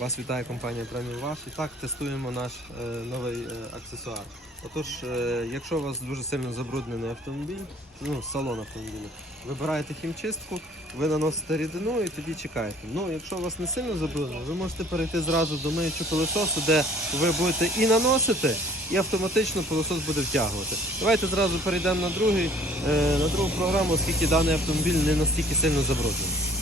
Вас вітає компанія Premium Ваш. І так тестуємо наш е, новий е, аксесуар. Отож, е, якщо у вас дуже сильно забруднений автомобіль, ну салон автомобіля, вибираєте хімчистку, ви наносите рідину і тоді чекаєте. Ну, якщо у вас не сильно забруднено, ви можете перейти зразу до миючого пилососу, де ви будете і наносити, і автоматично пилосос буде втягувати. Давайте зразу перейдемо на другий, е, на другу програму, оскільки даний автомобіль не настільки сильно забруднений.